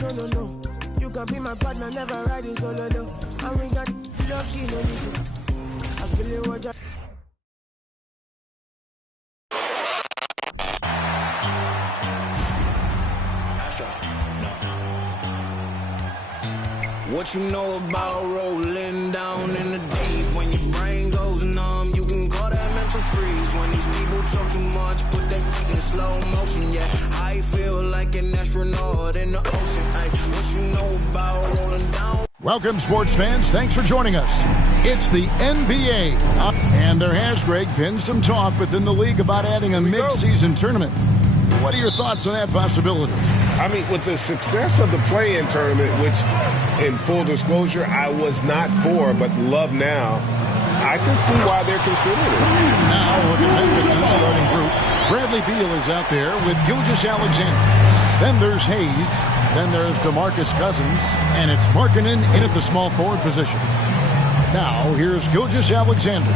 no, no, no. You can be my partner, never riding solo, no. And we got lucky, no need to. I feel it, what What you know about rolling down in the deep? When your brain goes numb, you can call that mental freeze. When these people talk too much, put that in slow motion. Yeah, I feel like an astronaut in the ocean. Ay, what you know about rolling down? Welcome, sports fans. Thanks for joining us. It's the NBA. And there has, Greg, been some talk within the league about adding a mid-season tournament. What are your thoughts on that possibility? I mean, with the success of the play-in tournament, which, in full disclosure, I was not for, but love now, I can see why they're considering it. Now, look at Memphis' starting group. Bradley Beal is out there with Gilgeous-Alexander. Then there's Hayes. Then there's DeMarcus Cousins. And it's Markkanen in at the small forward position. Now, here's Gilgeous-Alexander.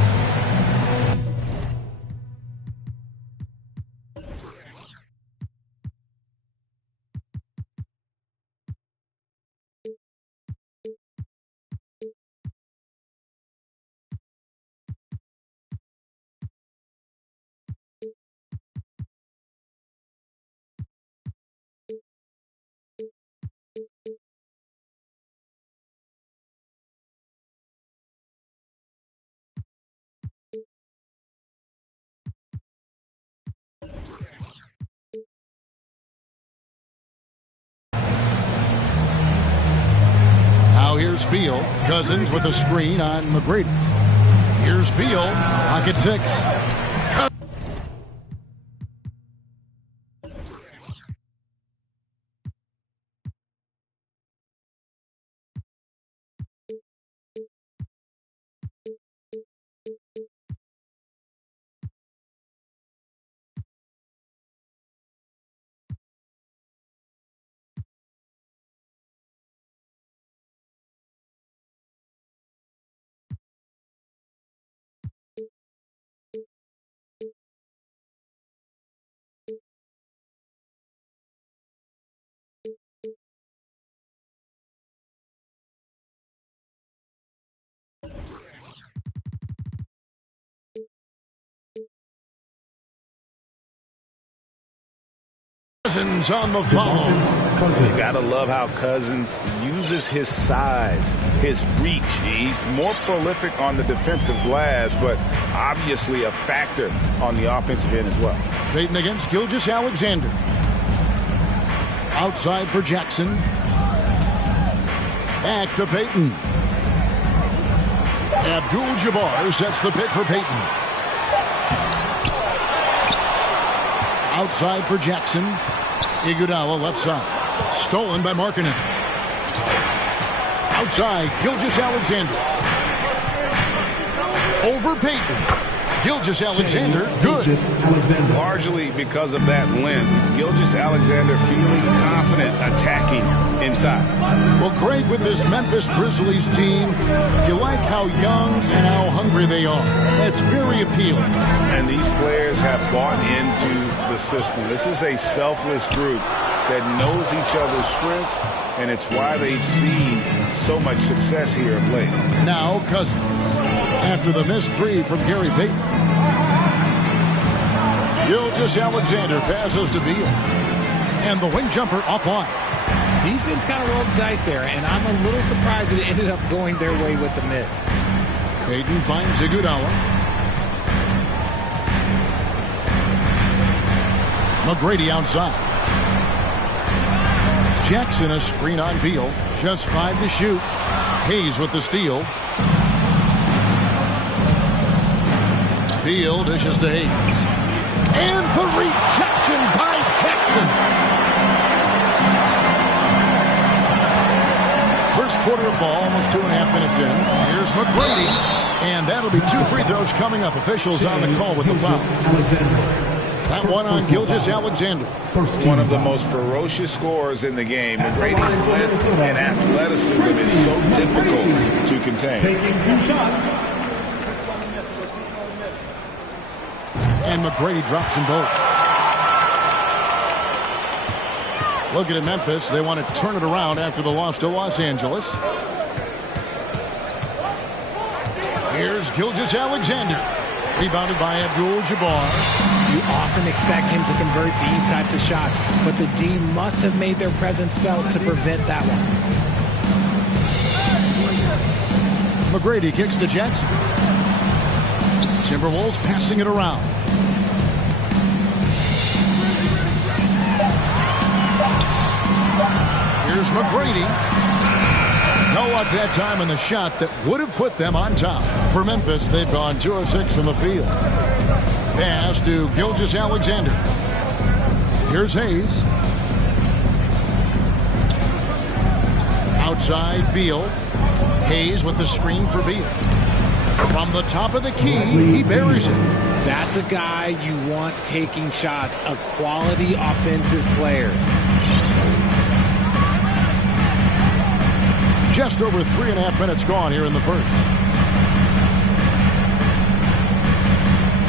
Here's Beal. Cousins with a screen on McGrady. Here's Beal. Pocket six. Cousins on the follow. You gotta love how Cousins uses his size, his reach. He's more prolific on the defensive glass, but obviously a factor on the offensive end as well. Payton against Gilgeous-Alexander. Outside for Jackson. Back to Payton. Abdul-Jabbar sets the pick for Payton. Outside for Jackson. Iguodala left side. Stolen by Markkanen. Outside, Gilgeous-Alexander. Over Payton. Gilgeous-Alexander, good. Largely because of that length, Gilgeous-Alexander feeling confident attacking inside. Well, Greg, with this Memphis Grizzlies team, you like how young and how hungry they are. That's very appealing. And these players have bought into the system. This is a selfless group that knows each other's strengths, and it's why they've seen so much success here of late. Now Cousins, after the missed three from Gary Payton. Gilgeous-Alexander passes to Beal. And the wing jumper offline. Defense kind of rolled the dice there, and I'm a little surprised that it ended up going their way with the miss. Payton finds Iguodala. McGrady outside. Jackson a screen on Beal. Just 5 to shoot. Hayes with the steal. Beal dishes to Hayes. And the rejection by Jackson. First quarter of ball, almost 2.5 minutes in. Here's McGrady. And that'll be 2 free throws coming up. Officials on the call with the foul. That one on Gilgeous-Alexander. One of the most ferocious scorers in the game. McGrady's length and athleticism is so difficult to contain. Taking 2 shots. And McGrady drops them both. Looking at Memphis, they want to turn it around after the loss to Los Angeles. Here's Gilgeous-Alexander. Rebounded by Abdul-Jabbar. You often expect him to convert these types of shots, but the D must have made their presence felt to prevent that one. McGrady kicks to Jackson. Timberwolves passing it around. Here's McGrady. No luck that time in the shot that would have put them on top. For Memphis, they've gone 2 of 6 from the field. Pass to Gilgeous-Alexander. Here's Hayes. Outside, Beal. Hayes with the screen for Beal. From the top of the key, he buries it. That's a guy you want taking shots, a quality offensive player. Just over 3.5 minutes gone here in the first.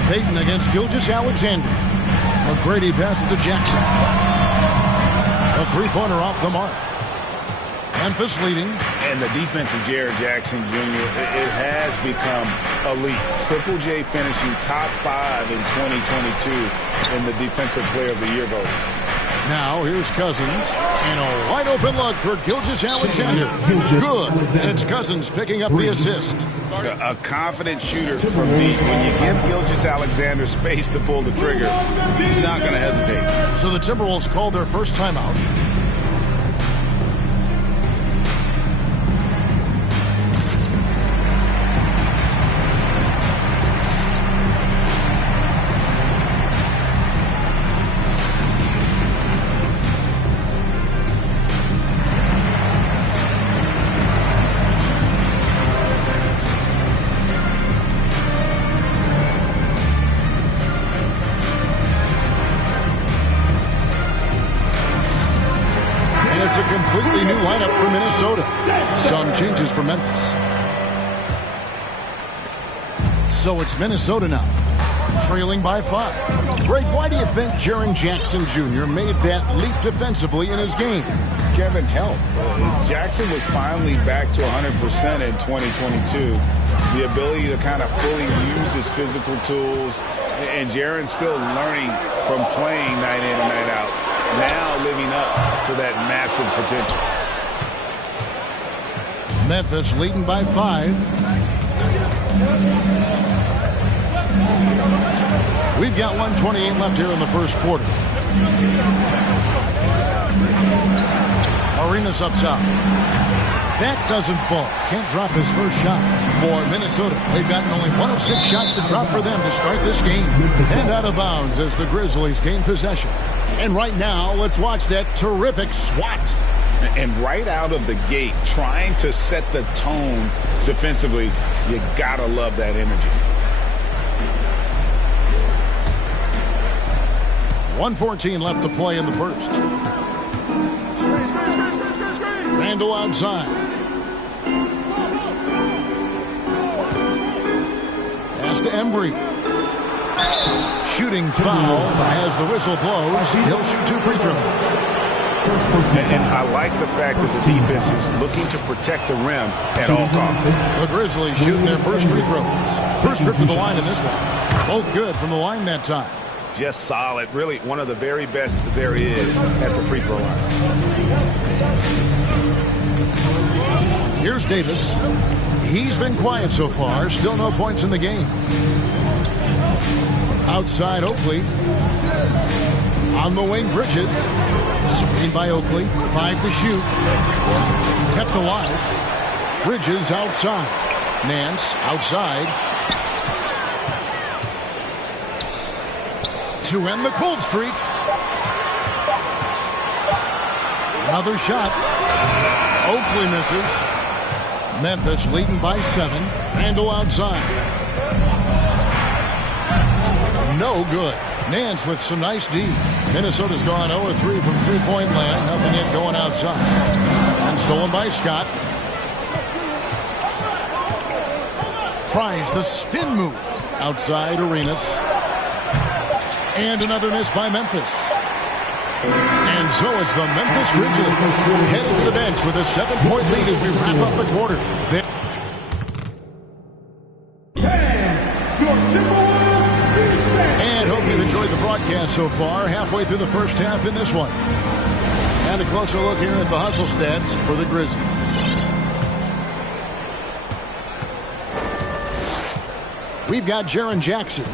Payton against Gilgeous-Alexander. McGrady passes to Jackson. A three-pointer off the mark. Memphis leading. And the defense of Jaren Jackson Jr., it has become elite. Triple J finishing top 5 in 2022 in the Defensive Player of the Year vote. Now here's Cousins. And a wide open look for Gilgeous-Alexander. Good. And it's Cousins picking up the assist. A confident shooter from deep. When you give Gilgeous-Alexander space to pull the trigger, he's not going to hesitate. So the Timberwolves called their first timeout. Completely new lineup for Minnesota. Some changes for Memphis. So it's Minnesota now, trailing by 5. Greg, why do you think Jaren Jackson Jr. made that leap defensively in his game? Kevin, health. Jackson was finally back to 100% in 2022. The ability to kind of fully use his physical tools. And Jaren's still learning from playing night in and night out. Now living up to that massive potential. Memphis leading by 5. We've got 1:28 left here in the first quarter. Arenas up top. That doesn't fall. Can't drop his first shot for Minnesota. They've gotten only 1 of 6 shots to drop for them to start this game. And out of bounds as the Grizzlies gain possession. And right now, let's watch that terrific swat. And right out of the gate, trying to set the tone defensively, you gotta love that energy. 1:14 left to play in the first. Randall outside. Pass to Embry. Shooting foul as the whistle blows. He'll shoot 2 free throws. And I like the fact that the defense is looking to protect the rim at all costs. The Grizzlies shooting their first free throws. First trip to the line in this one. Both good from the line that time. Just solid. Really one of the very best there is at the free throw line. Here's Davis. He's been quiet so far. Still no points in the game. Outside Oakley. On the wing, Bridges. Screened by Oakley. 5 to shoot. Kept alive. Bridges outside. Nance outside. To end the cold streak. Another shot. Oakley misses. Memphis leading by 7. Randall outside. No good. Nance with some nice D. Minnesota's gone 0-3 from three-point land. Nothing yet going outside. And stolen by Scott. Tries the spin move. Outside Arenas. And another miss by Memphis. And So it's the Memphis Grizzlies heading to the bench with a 7-point lead as we wrap up the quarter. And hope you've enjoyed the broadcast so far. Halfway through the first half in this one. And a closer look here at the hustle stats for the Grizzlies. We've got Jaren Jackson.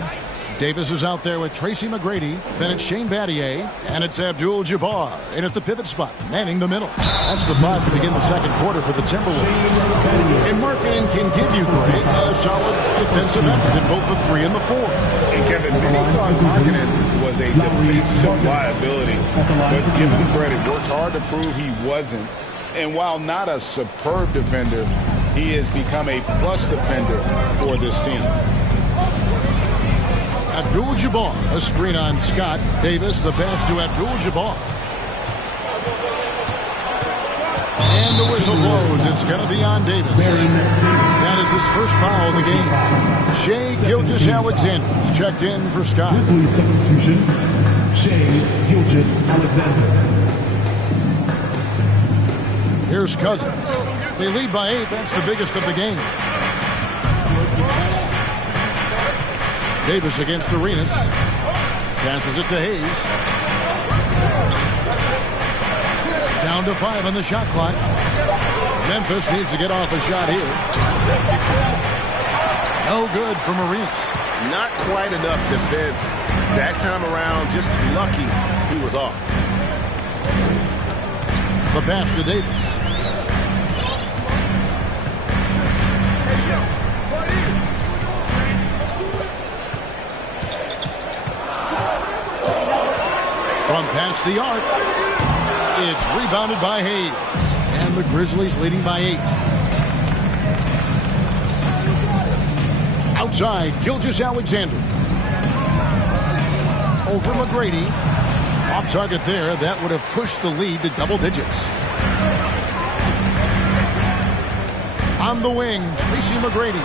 Davis is out there with Tracy McGrady. Then it's Shane Battier. And it's Abdul-Jabbar in at the pivot spot, manning the middle. That's the 5 to begin the second quarter for the Timberwolves. And Markkanen can give you, Greg, a solid defensive effort in both the 3 and the 4. And Kevin, many thought Markkanen was a defensive liability. But give him credit, worked hard to prove he wasn't. And while not a superb defender, he has become a plus defender for this team. Abdul-Jabbar, a screen on Scott. Davis, the pass to Abdul-Jabbar. And the whistle blows. It's going to be on Davis. That is his first foul of the game. Shai Gilgeous-Alexander checked in for Scott. Grizzlies substitution, Shai Gilgeous-Alexander. Here's Cousins. They lead by 8. That's the biggest of the game. Davis against Arenas. Passes it to Hayes. Down to 5 on the shot clock. Memphis needs to get off a shot here. No good from Arenas. Not quite enough defense that time around. Just lucky he was off. The pass to Davis. From past the arc, it's rebounded by Hayes. And the Grizzlies leading by 8. Outside, Gilgeous-Alexander. Over McGrady. Off target there. That would have pushed the lead to double digits. On the wing, Tracy McGrady.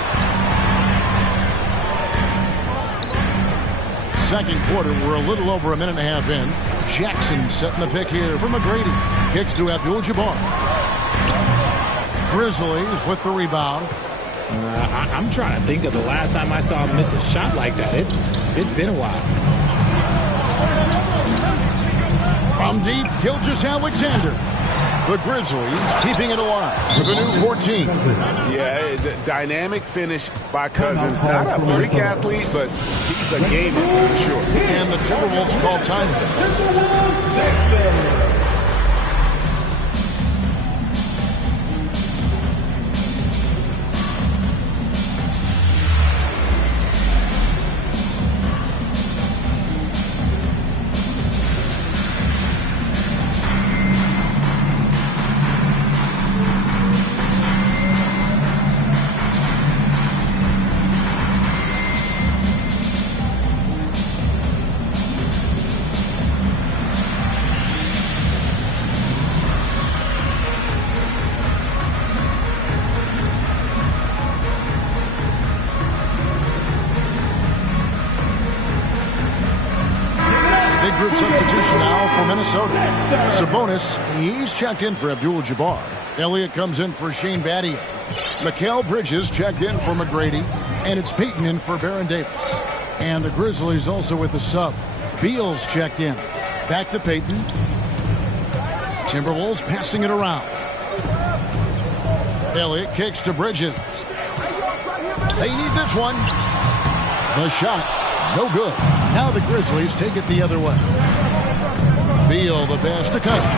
Second quarter, we're a little over a minute and a half in. Jackson setting the pick here for McGrady. Kicks to Abdul-Jabbar. Grizzlies with the rebound. I'm trying to think of the last time I saw him miss a shot like that. It's been a while. From deep, Gilgeous-Alexander. The Grizzlies keeping it alive with a new 14. Yeah, the dynamic finish by Cousins. Not a freak athlete, but he's a gamer for sure. And the Timberwolves call time. Group substitution now for Minnesota. Sabonis, he's checked in for Abdul-Jabbar. Elliott comes in for Shane Battier. Mikal Bridges checked in for McGrady. And it's Payton in for Baron Davis. And the Grizzlies also with the sub. Beals checked in. Back to Payton. Timberwolves passing it around. Elliott kicks to Bridges. They need this one. The shot, no good. Now the Grizzlies take it the other way. Beal the pass to Cousins.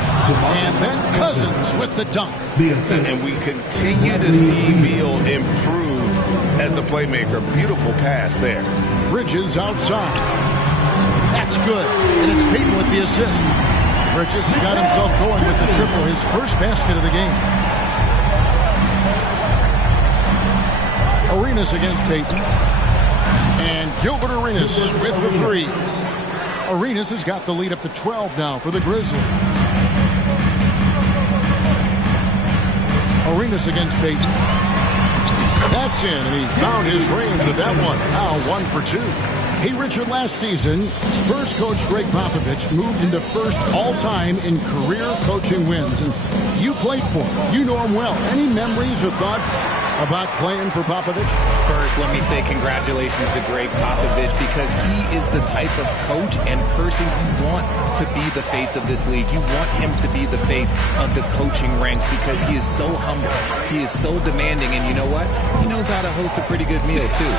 And then Cousins with the dunk. And we continue to see Beal improve as a playmaker. Beautiful pass there. Bridges outside. That's good. And it's Payton with the assist. Bridges got himself going with the triple, his first basket of the game. Arenas against Payton. And Gilbert Arenas with the 3. Arenas has got the lead up to 12 now for the Grizzlies. Arenas against Payton. That's in, and he found his range with that one. Now 1 for 2. Hey, Richard, last season, Spurs coach Greg Popovich moved into first all-time in career coaching wins. And you played for him. You know him well. Any memories or thoughts about playing for Popovich? First, let me say congratulations to Greg Popovich, because he is the type of coach and person you want to be the face of this league. You want him to be the face of the coaching ranks, because he is so humble. He is so demanding, and you know what? He knows how to host a pretty good meal, too.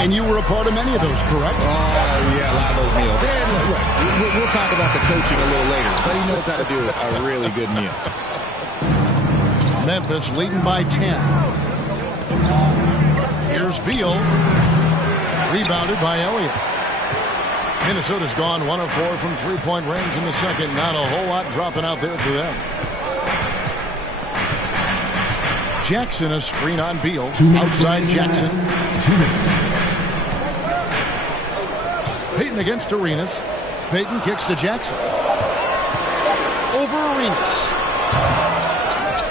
And you were a part of many of those, correct? Oh, yeah, a lot of those meals. And look, we'll talk about the coaching a little later, but he knows how to do a really good meal. Memphis leading by 10. Here's Beal. Rebounded by Elliott. Minnesota's gone 1 of 4 from three-point range in the second. Not a whole lot dropping out there for them. Jackson, a screen on Beal. Outside Jackson. Payton against Arenas. Payton kicks to Jackson. Over Arenas.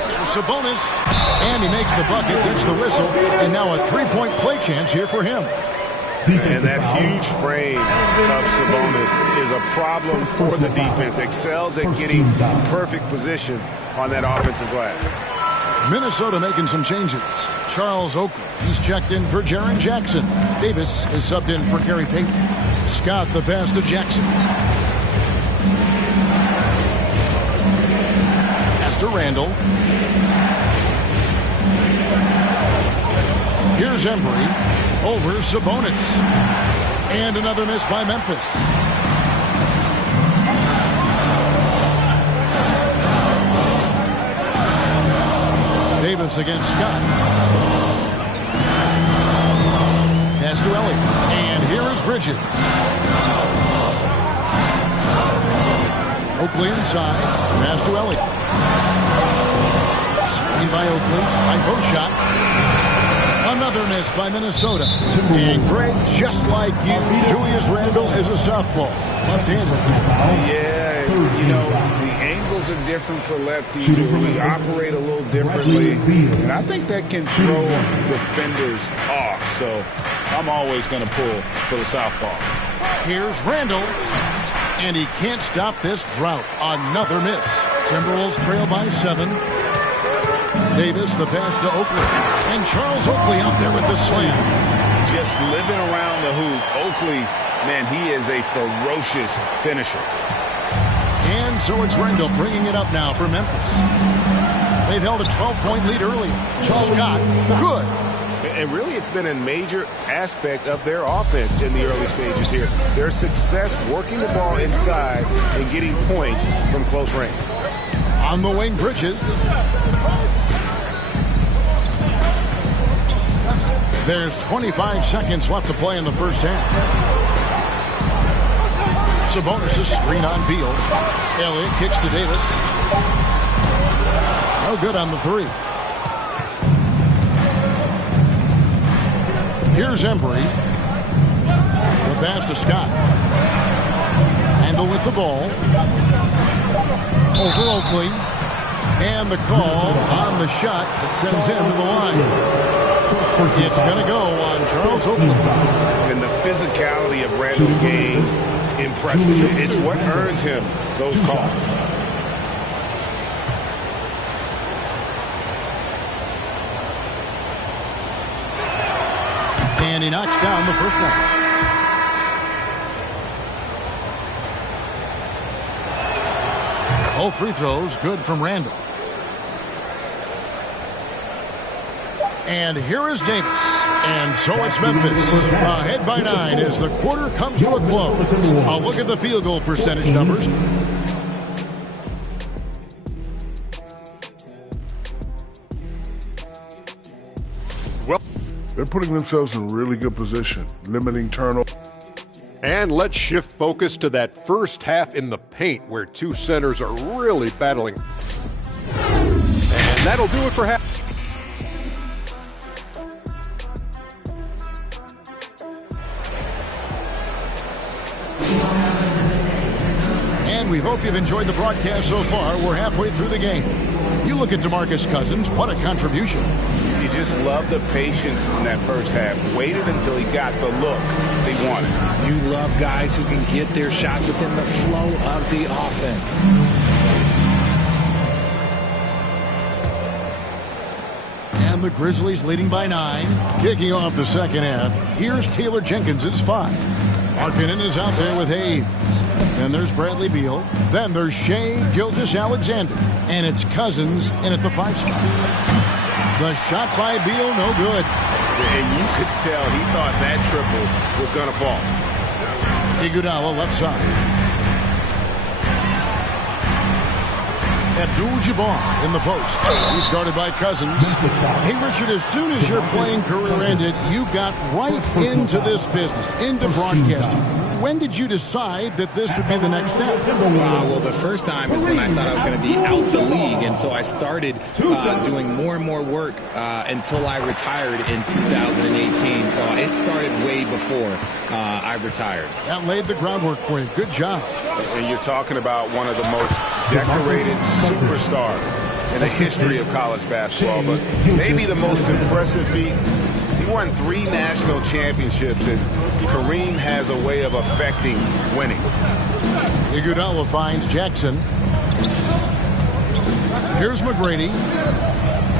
Here's Sabonis. And he makes the bucket, gets the whistle, and now a three-point play chance here for him. And that huge frame of Sabonis is a problem for the defense. Excels at getting perfect position on that offensive glass. Minnesota making some changes. Charles Oakley, he's checked in for Jaren Jackson. Davis is subbed in for Gary Payton. Scott the pass to Jackson. Pass to Randall. Here's Embry over Sabonis. And another miss by Memphis. Davis against Scott. Pass to Elliott. And here is Bridges. Oakley inside. Pass to Elliott. Screen by Oakley. High post shot. Another miss by Minnesota. And Greg, just like you, Julius Randle is a softball. Left-handed. Yeah, you know, the angles are different for lefties. We operate a little differently. And I think that can throw defenders off. So I'm always going to pull for the southpaw. Here's Randall. And he can't stop this drought. Another miss. Timberwolves trail by 7. Davis, the pass to Oakley. And Charles Oakley out there with the slam. Just living around the hoop. Oakley, man, he is a ferocious finisher. And so it's Randall bringing it up now for Memphis. They've held a 12-point lead earlier. Scott, good. And really, it's been a major aspect of their offense in the early stages here. Their success working the ball inside and getting points from close range. On the wing, Bridges. There's 25 seconds left to play in the first half. Sabonis' screen on Beal. Elliott kicks to Davis. No good on the three. Here's Embry. The pass to Scott. Randall with the ball. Over Oakley. And the call on the shot that sends him to the line. It's going to go on Charles Oakley. And the physicality of Randall's game, impressive. It's what earns him those calls. And he knocks down the first one. All free throws good from Randall. And here is Davis. And so it's Memphis. Ahead by 9 as the quarter comes to a close. I'll look at the field goal percentage numbers. They're putting themselves in a really good position, limiting turnovers. And let's shift focus to that first half in the paint where two centers are really battling. And that'll do it for half. And we hope you've enjoyed the broadcast so far. We're halfway through the game. You look at DeMarcus Cousins, what a contribution. You just love the patience in that first half. Waited until he got the look they wanted. You love guys who can get their shots within the flow of the offense. And the Grizzlies leading by 9. Kicking off the second half, here's Taylor Jenkins' 5. Markkanen is out there with Hayes. Then there's Bradley Beal. Then there's Shai Gilgeous-Alexander. And it's Cousins in at the 5 spot. The shot by Beal, no good. And you could tell he thought that triple was going to fall. Iguodala left side. Abdul-Jabbar in the post. He's guarded by Cousins. Hey, Richard, as soon as your playing career ended, you got right into this business, into broadcasting. When did you decide that this would be the next step? Well, the first time is when I thought I was going to be out the league, and so I started doing more and more work until I retired in 2018. So it started way before I retired. That laid the groundwork for you. Good job. And you're talking about one of the most decorated superstars in the history of college basketball, but maybe the most impressive feat. He won 3 national championships, and Kareem has a way of affecting winning. Iguodala finds Jackson. Here's McGrady.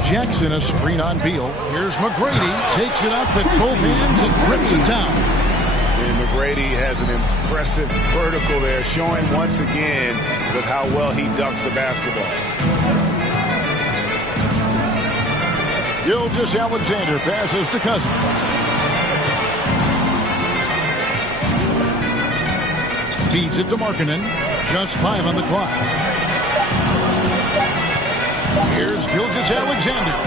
Jackson, a screen on Beal. Here's McGrady. Takes it up with both hands and grips it down. And McGrady has an impressive vertical there, showing once again with how well he dunks the basketball. Gilgeous-Alexander passes to Cousins. Feeds it to Markkanen. Just 5 on the clock. Here's Gilgeous-Alexander.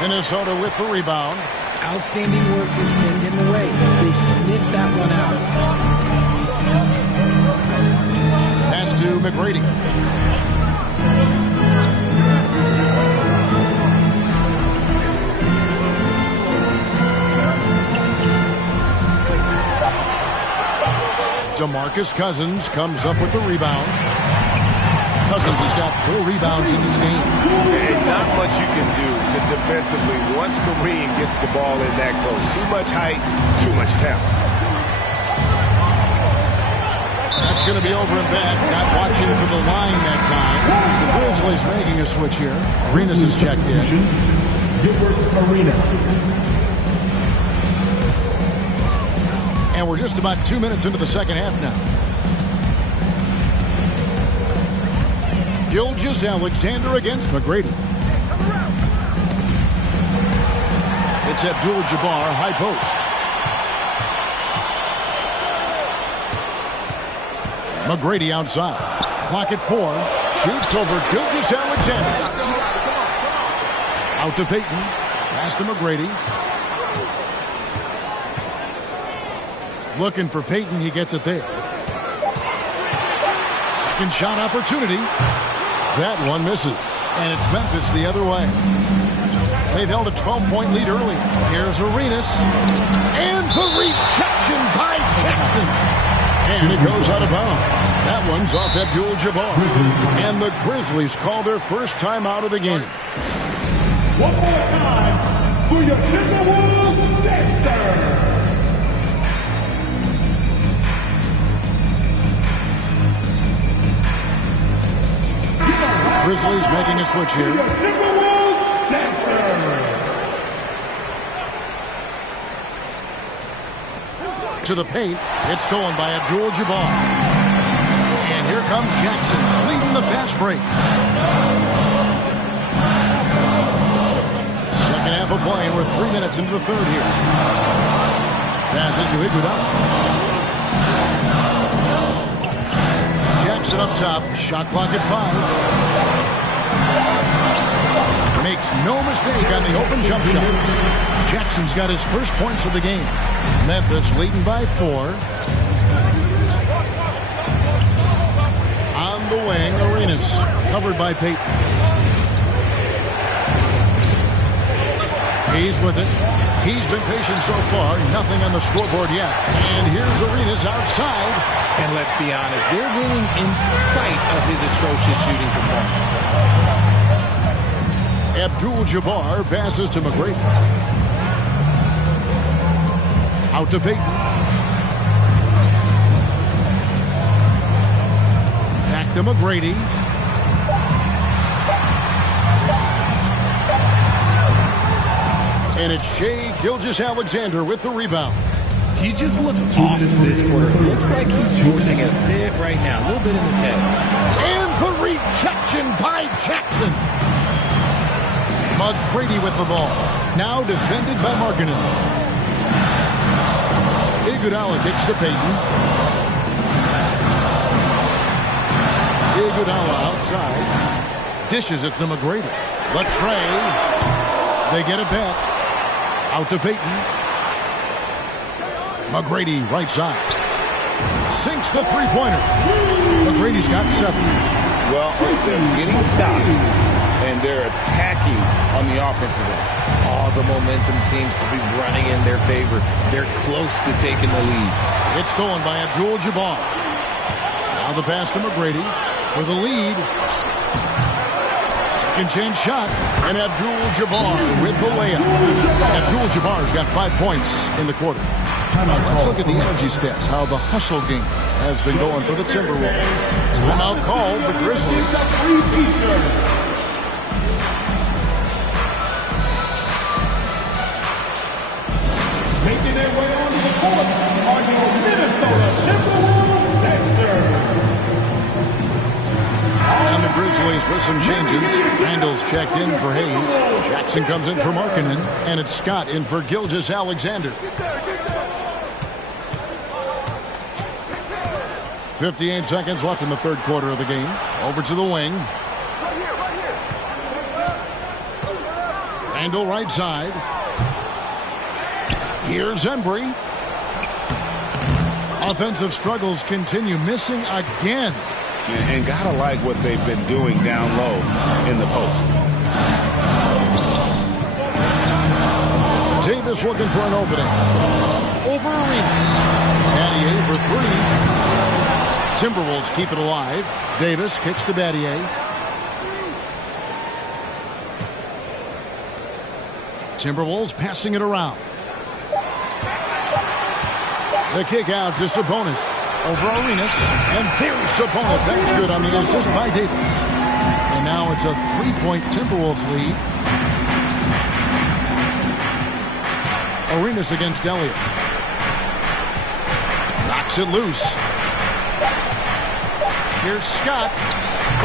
Minnesota with the rebound. Outstanding work to send him away. They sniffed that one out. Pass to McGrady. DeMarcus Cousins comes up with the rebound. Cousins has got 4 rebounds in this game. And not much you can do defensively once Kareem gets the ball in that close. Too much height, too much talent. That's going to be over and back. Not watching for the line that time. The Grizzlies making a switch here. Arenas is checked in. Gilbert Arenas. And we're just about 2 minutes into the second half now. Gilgeous-Alexander against McGrady. It's Abdul-Jabbar, high post. McGrady outside. Clock at 4. Shoots over Gilgeous-Alexander. Out to Payton. Pass to McGrady. Looking for Payton. He gets it there. Second shot opportunity. That one misses. And it's Memphis the other way. They've held a 12-point lead early. Here's Arenas. And the rejection by Jackson. And it goes out of bounds. That one's off Abdul-Jabbar. And the Grizzlies call their first time out of the game. One more time for your Timberwolves, Dexter. Grizzlies making a switch here. To the paint. It's stolen by Abdul-Jabbar. And here comes Jackson leading the fast break. Second half of play, and we're 3 minutes into the third here. Passes to Iguodala. Jackson up top. Shot clock at 5. Makes no mistake on the open jump shot. Jackson's got his first points of the game. Memphis leading by 4. On the wing, Arenas covered by Payton. He's with it. He's been patient so far. Nothing on the scoreboard yet. And here's Arenas outside. And let's be honest, they're winning in spite of his atrocious shooting performance. Abdul-Jabbar passes to McGrady. Out to Payton. Back to McGrady. And it's Shai Gilgeous-Alexander with the rebound. He just looks off this quarter. It looks like he's forcing a bit right now. A little bit in his head. And the rejection by Jackson. McGrady with the ball. Now defended by Markkanen. Iguodala takes to Payton. Iguodala outside. Dishes it to McGrady. Latrey. They get it back. Out to Payton. McGrady right side. Sinks the three-pointer. McGrady's got 7. Well, they're getting stops, and they're attacking on the offensive end. Oh, the momentum seems to be running in their favor. They're close to taking the lead. It's stolen by Abdul-Jabbar. Now the pass to McGrady for the lead. Second chance shot, and Abdul-Jabbar with the layup. Abdul-Jabbar's got 5 points in the quarter. Let's look at the energy stats, how the hustle game has been going for the Timberwolves. Timeout called the Grizzlies. Making their way onto the court are your Minnesota Timberwolves Sixers. And the Grizzlies with some changes. Randall's checked in for Hayes. Jackson comes in for Markkanen. And it's Scott in for Gilgeous-Alexander. 58 seconds left in the third quarter of the game. Over to the wing. Randall right side. Here's Embry. Offensive struggles continue. Missing again. And gotta like what they've been doing down low in the post. Davis looking for an opening. Over Arenas. Battier for 3. Timberwolves keep it alive. Davis kicks to Battier. Timberwolves passing it around. The kick out to Sabonis. Over Arenas. And there's Sabonis. That's good on the assist by Davis. And now it's a 3-point Timberwolves lead. Arenas against Elliott. Knocks it loose. Here's Scott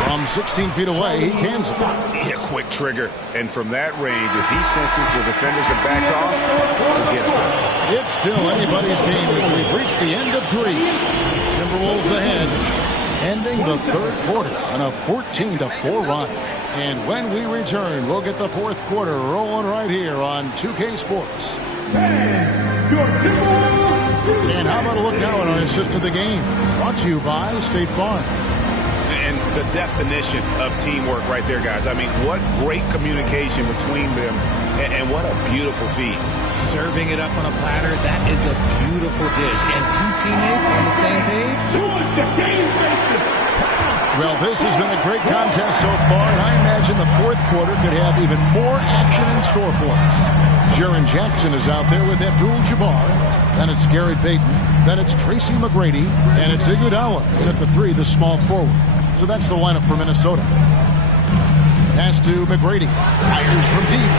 from 16 feet away. He cans it. Yeah, quick trigger. And from that range, if he senses the defenders have backed off, forget about it. It's still anybody's game as we've reached the end of 3. Timberwolves ahead, ending the third quarter on a 14-4 run. And when we return, we'll get the fourth quarter rolling right here on 2K Sports. And how about a look now at our assist of the game? Brought to you by State Farm. And the definition of teamwork right there, guys. I mean, what great communication between them, and what a beautiful feat. Serving it up on a platter, that is a beautiful dish. And 2 teammates on the same page. Well, this has been a great contest so far, and I imagine the fourth quarter could have even more action in store for us. Jaren Jackson is out there with Abdul-Jabbar. Then it's Gary Payton. Then it's Tracy McGrady. And it's Iguodala. And at the 3, the small forward. So that's the lineup for Minnesota. Pass to McGrady. Fires from deep.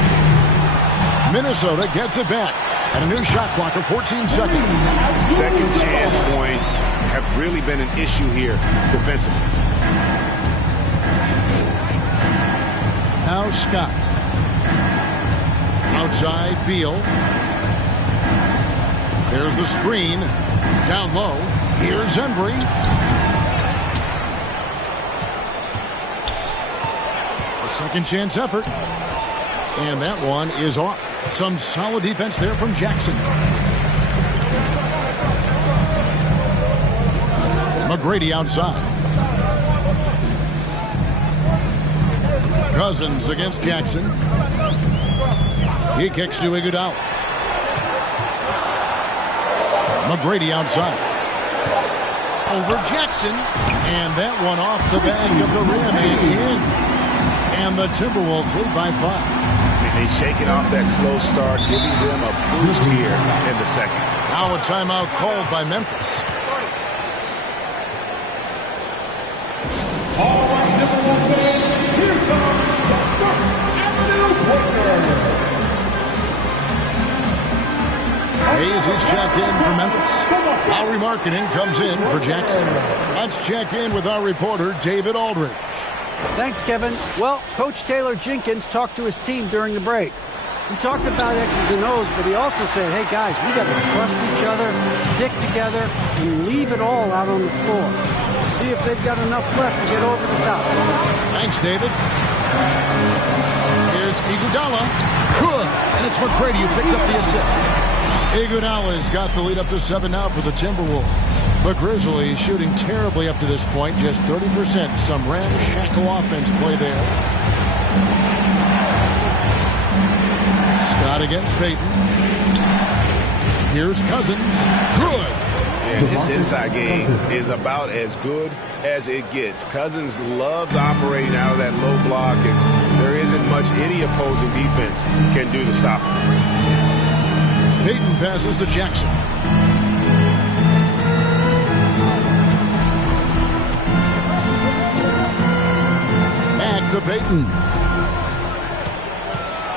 Minnesota gets it back. And a new shot clock of 14 seconds. Second chance points have really been an issue here defensively. Now Scott. Outside Beal. There's the screen. Down low. Here's Embry. A second chance effort. And that one is off. Some solid defense there from Jackson. McGrady outside. Cousins against Jackson. He kicks to Iguodala. McGrady outside. Over Jackson. And that one off the back of the rim and in. And the Timberwolves lead by 5. They're shaking off that slow start, giving them a boost here in the second. Now a timeout called by Memphis. All right, Timberwolves fans, here comes the First Avenue Breaker. Hayes is checked in for Memphis. Lowry Markkanen comes in for Jackson. Let's check in with our reporter, David Aldridge. Thanks, Kevin. Well, Coach Taylor Jenkins talked to his team during the break. He talked about X's and O's, but he also said, hey, guys, we got to trust each other, stick together, and leave it all out on the floor. See if they've got enough left to get over the top. Thanks, David. Here's Iguodala. Good. And it's McGrady who picks up the assist. Iguodala's got the lead up to 7 now for the Timberwolves. The Grizzlies shooting terribly up to this point, just 30%. Some ramshackle offense play there. Scott against Payton. Here's Cousins. Good. And his inside game is about as good as it gets. Cousins loves operating out of that low block, and there isn't much any opposing defense can do to stop him. Payton passes to Jackson. Back to Payton.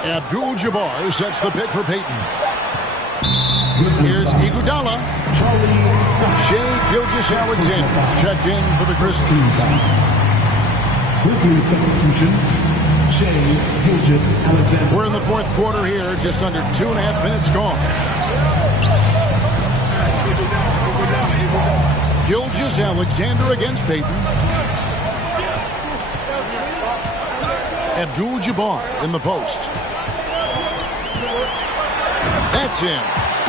Abdul-Jabbar sets the pick for Payton. Here's Iguodala. Shai Gilgeous-Alexander checked in for the Grizzlies. Grizzlies substitution. Shai Gilgeous-Alexander. We're in the fourth quarter here, just under 2.5 minutes gone. Gilgeous-Alexander against Payton. Abdul-Jabbar in the post. That's in.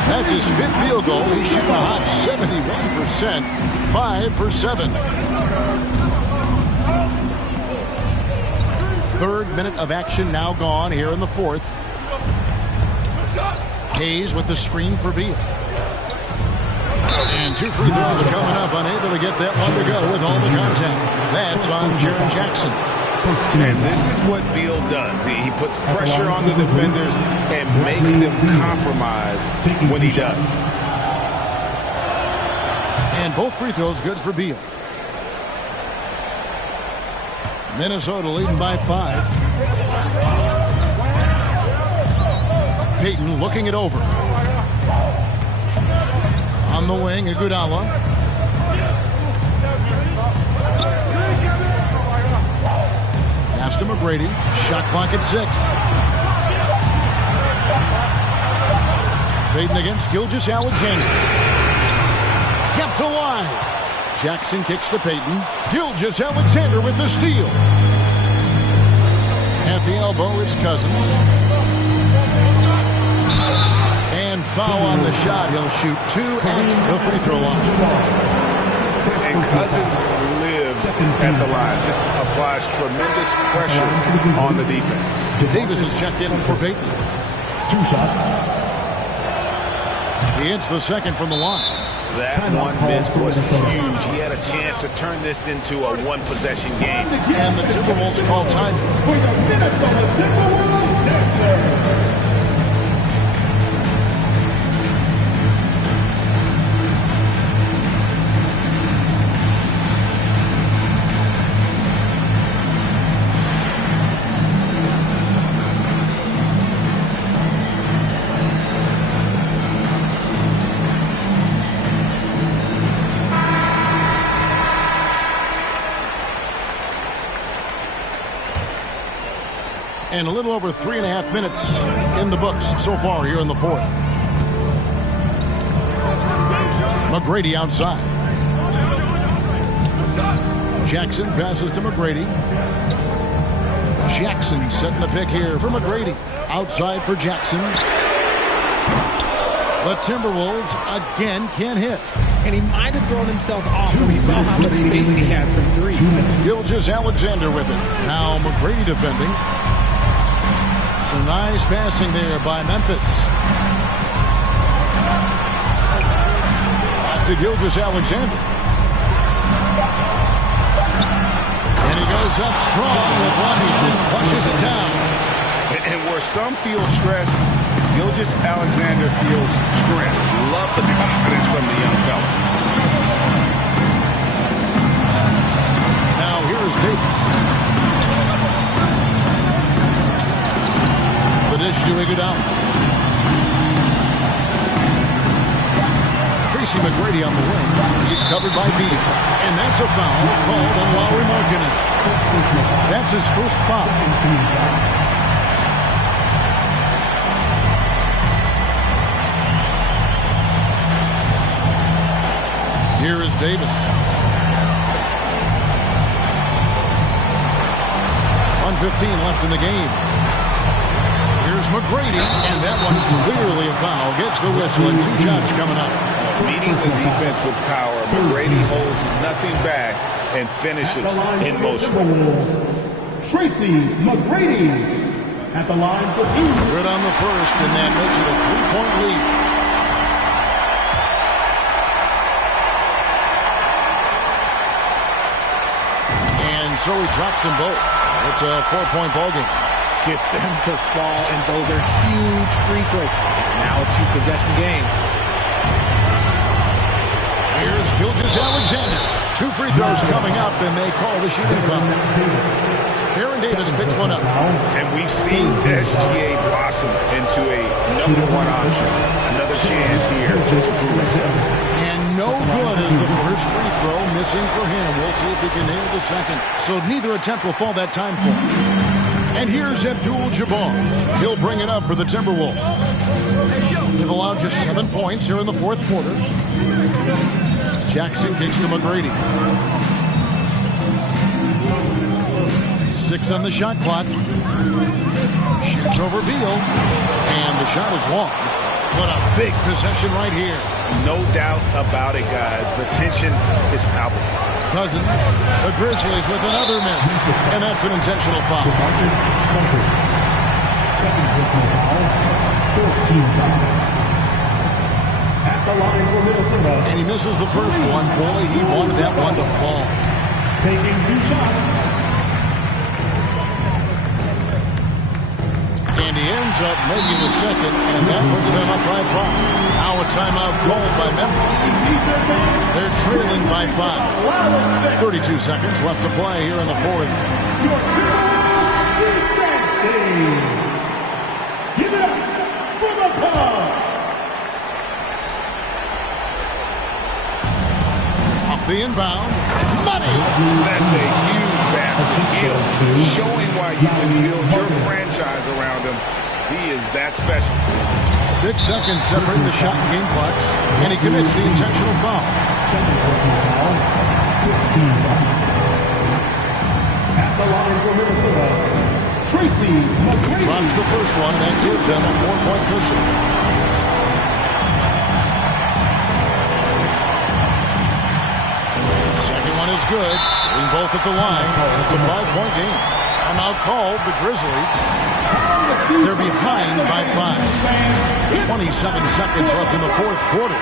That's his 5th field goal. He's shooting a hot 71%. 5 for 7. Third minute of action now gone here in the fourth. Hayes with the screen for Beal. And 2 free throws coming up. Unable to get that one to go with all the contact. That's on Jaren Jackson. And this is what Beal does. He puts pressure on the defenders and makes them compromise when he does. And both free throws good for Beal. Minnesota leading by 5. Payton looking it over. On the wing, Iguodala. Pass to McGrady. Shot clock at 6. Payton against Gilgeous-Alexander. Kept alive. Jackson kicks to Payton. Gilgeous-Alexander with the steal. At the elbow, it's Cousins. And foul on the shot. He'll shoot 2 at the free throw line. And Cousins lives at the line. Just applies tremendous pressure on the defense. Davis is checked in for Payton. 2 shots. He hits the second from the line. That one miss was huge. He had a chance to turn this into a one-possession game. And the Timberwolves call time. For the Minnesota Timberwolves dancer. And a little over 3.5 minutes in the books so far here in the fourth. McGrady outside. Jackson passes to McGrady. Jackson setting the pick here for McGrady. Outside for Jackson. The Timberwolves again can't hit. And he might have thrown himself off when he saw how much space he had from 3. Gilgeous-Alexander with it. Now McGrady defending. Some nice passing there by Memphis. Back to Gilgeous-Alexander. And he goes up strong with one hand and flushes it some feel stressed, Gilgeous-Alexander feels strength. Love the confidence from the young fella. Now here is Davis. The dish to Iguodala. Tracy McGrady on the wing. He's covered by Beal. And that's a foul called on Lauri Markkanen. That's his first foul. Here is Davis. 1:15 left in the game. Here's McGrady, and that one clearly a foul. Gets the whistle, and 2 shots coming up. Meeting the defense with power, McGrady holds nothing back and finishes in motion. Tracy McGrady at the line for 2. Good on the first, and that makes it a 3-point lead. And so he drops them both. It's a 4-point ball game. Gets them to fall, and those are huge free throws. It's now a 2-possession game. Here's Gilgeous-Alexander. 2 free throws coming up, and they call the shooting foul. Aaron Davis picks one up. And we've seen SGA blossom into a #1 option. Another chance here to prove himself. And no good as the first free throw missing for him. We'll see if he can nail the second. So neither attempt will fall that time for him. And here's Abdul-Jabbar. He'll bring it up for the Timberwolves. They've allowed just 7 points here in the fourth quarter. Jackson kicks to McGrady. 6 on the shot clock. Shoots over Beal. And the shot is long. What a big possession right here. No doubt about it, guys. The tension is palpable. Cousins, the Grizzlies with another miss. And that's an intentional foul. Second personal foul. 14 foul. At the line for Minnesota. And he misses the first one. Boy, he wanted that one to fall. Taking 2 shots. And he ends up making the second, and that puts them up by 5. Now a timeout called by Memphis. They're trailing by 5. 32 seconds left to play here in the fourth. Your defense team. Give it up for the Cubs. Off the inbound. Money! That's a huge basket. Hill showing why you can build your franchise around him. He is that special. 6 seconds separating the shot and game clocks. And he commits the intentional foul. Second personal foul. 15 foul. At the line for Minnesota, Tracy McGrady. Drops the first one, and that gives them a 4-point cushion. Second one is good. Being both at the line. It's a 5-point game. Timeout called, the Grizzlies. They're behind by 5. 27 seconds left in the fourth quarter.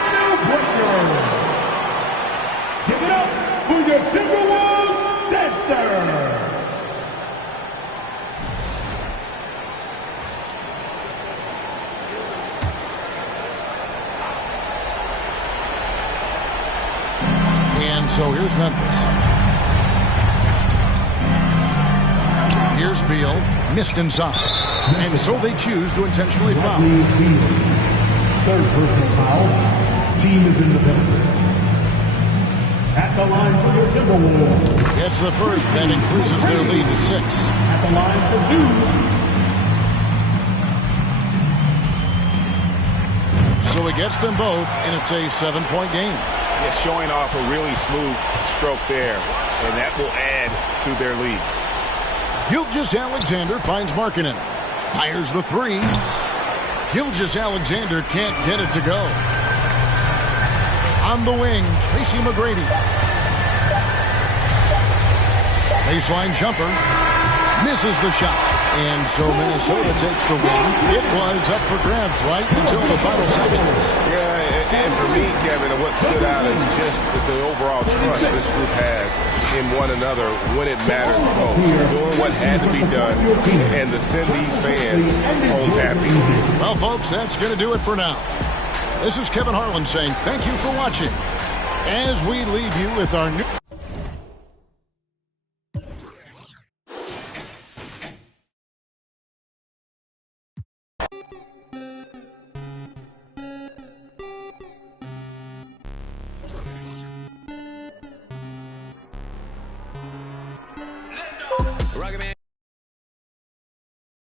Give it up for your Timberwolves dancers. And so here's Memphis. Here's Beal, missed inside. And so they choose to intentionally foul. Third personal foul. Team is in the penalty. At the line for your Timberwolves. It's the first that increases their lead to 6. At the line for 2. So it gets them both, and it's a 7-point game. It's showing off a really smooth stroke there, and that will add to their lead. Gilgeous-Alexander finds Markkanen. Fires the 3. Gilgeous-Alexander can't get it to go. On the wing, Tracy McGrady. Baseline jumper. misses the shot. And so Minnesota takes the win. It was up for grabs right until the final seconds. Yeah, and for me, Kevin, what stood out is just the overall trust this group has in one another when it mattered most. Doing what had to be done and to send these fans home happy. Well, folks, that's going to do it for now. This is Kevin Harlan saying thank you for watching as we leave you with our new... Rocket Man.